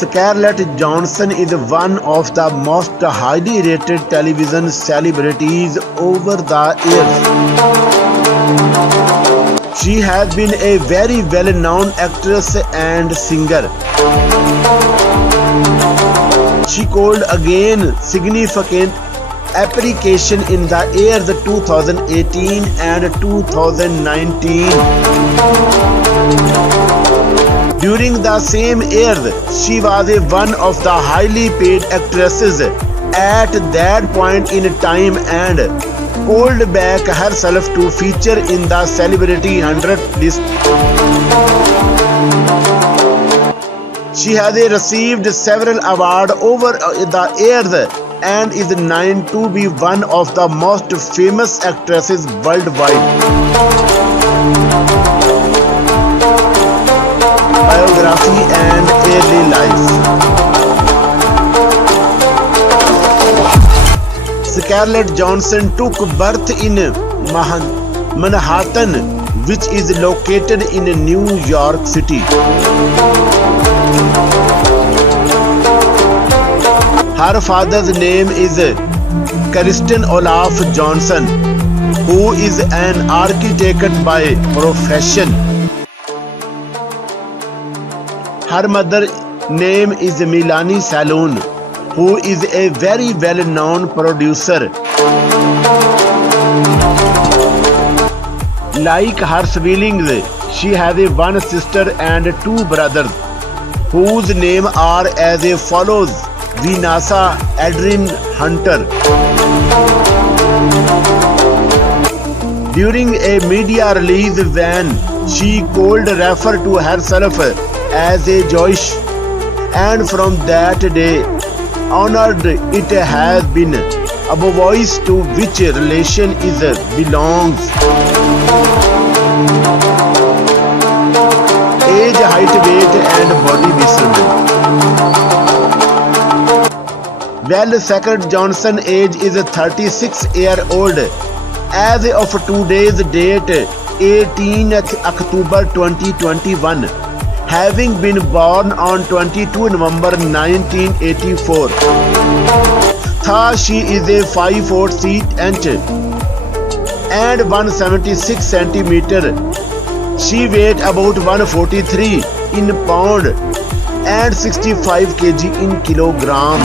Scarlett Johansson is one of the most highly rated television celebrities over the years. She has been a very well-known actress and singer. She could gain significant appreciation in the years 2018 and 2019. During the same years, she was one of the highly paid actresses at that point in time and called back herself to feature in the Celebrity 100 list. She has received several awards over the years and is known to be one of the most famous actresses worldwide. Biography and early life. Scarlett Johansson took birth in Manhattan, which is located in New York City. Her father's name is Kirsten Olaf Johansson, who is an architect by profession. Her mother's name is Melanie Salon, who is a very well-known producer. Like her siblings, she has one sister and two brothers, whose names are as follows: Vanessa, Adrian, Hunter. During a media release when she could refer to herself as a Jewish, and from that day honored it has been obvious to which relation is belongs. Age, height, weight and body measurement. Well, Scarlett Johansson age is 36-year-old as of today's date, 18th October 2021, having been born on 22 November 1984. Thus, she is a 5'4" and 176 centimeter. She weighs about 143 in pound and 65 kg in kilogram.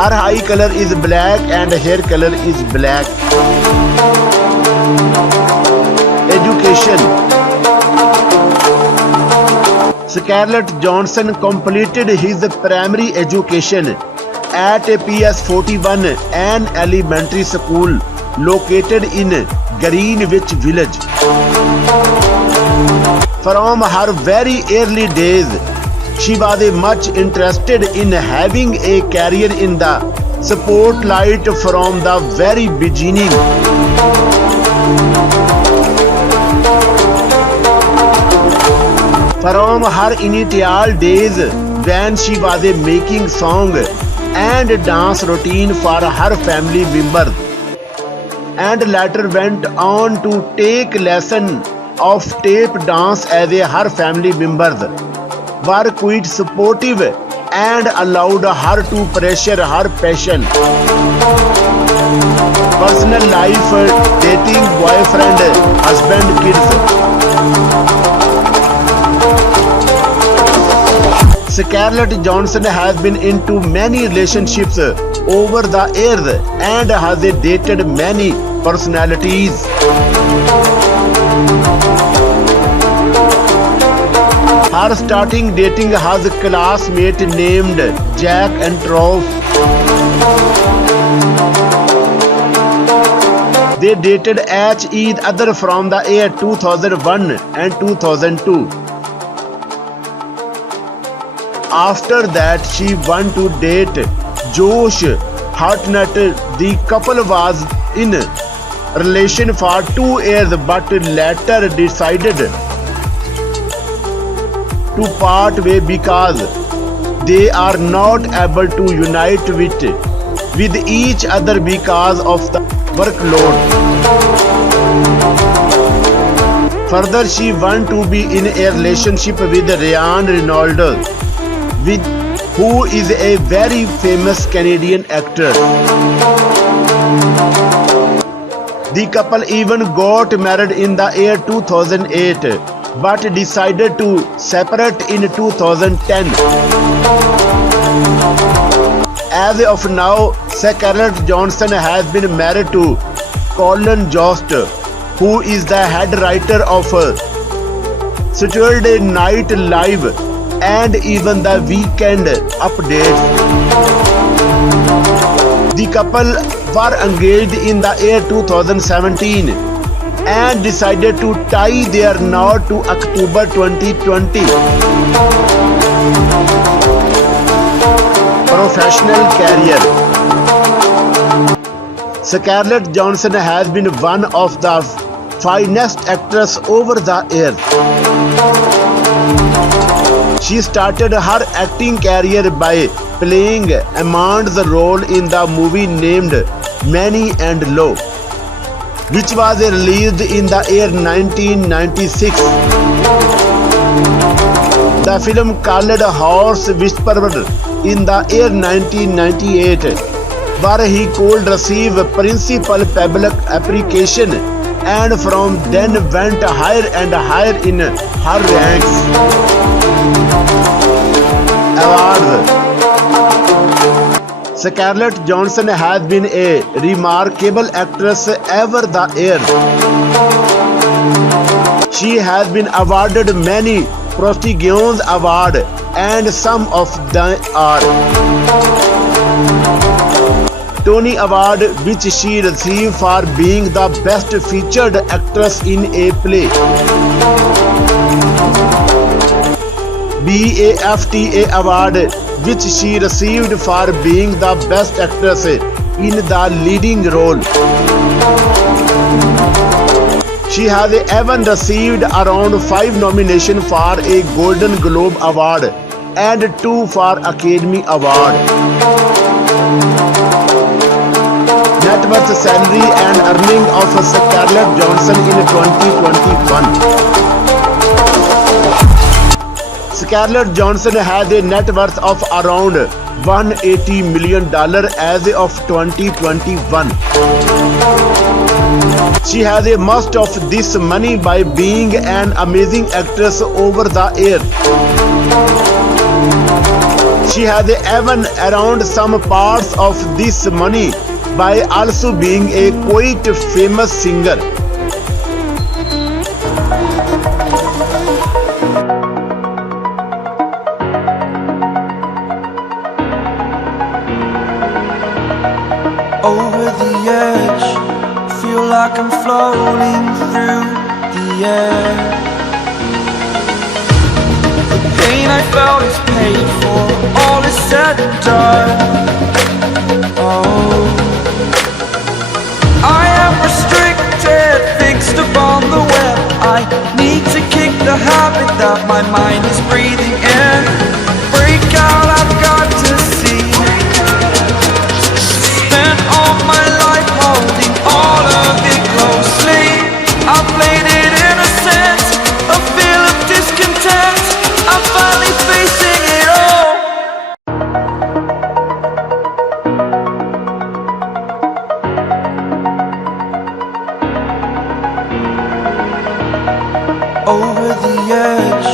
Her eye color is black and hair color is black. Education. Scarlett Johansson completed his primary education at PS41, an elementary school located in Greenwich Village. From her very early days, she was much interested in having a career in the spotlight from the very beginning. From her initial days when she was making song and dance routine for her family members, and later went on to take lesson of tape dance as her family members were quite supportive and allowed her to pursue her passion. Personal life, dating, boyfriend, husband, kids. Scarlett Johansson has been into many relationships over the years and has dated many personalities. Her starting dating has a classmate named Jack Antonoff. They dated each other from the year 2001 and 2002. After that, she went to date Josh Hartnett. The couple was in relation for 2 years but later decided to part way because they are not able to unite with each other because of the workload. Further, she wants to be in a relationship with Ryan Reynolds with who is a very famous Canadian actor. The couple even got married in the year 2008 but decided to separate in 2010. As of now, Scarlett Johansson has been married to Colin Jost, who is the head writer of Saturday Night Live and even the Weekend Updates. The couple were engaged in the year 2017 and decided to tie their knot to October 2020. Professional career. Scarlett Johansson has been one of the finest actresses over the years. She started her acting career by playing Amand's role in the movie named Manny and Low, which was released in the year 1996. The film called Horse Whisperer in the year 1998, where he could receive principal public appreciation and from then went higher and higher in her ranks. Awards. Scarlett Johansson has been a remarkable actress over the years. She has been awarded many prestigious awards, and some of them are Tony Award, which she received for being the best featured actress in a play. BAFTA Award, which she received for being the best actress in the leading role. She has even received around 5 nominations for a Golden Globe Award and 2 for Academy Award. Net worth, salary and earning of Scarlett Johansson in 2021. Scarlett Johansson has a net worth of around $180 million as of 2021. She has a most of this money by being an amazing actress over the years. She has even earned some parts of this money by also being a quite famous singer. Over the edge, feel like I'm floating through the air. The pain I felt is paid for, all is said and done. Oh, I am restricted, fixed upon the web. I need to kick the habit that my mind is breathing in. Break out, I've got to see. Spent all my life holding all of it closely. I played it innocent, a feel of discontent. I'm finally facing it all. Over the edge,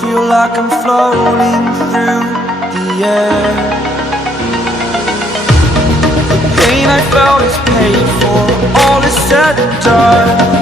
feel like I'm floating through the air. The pain I felt is paid for, all is said and done.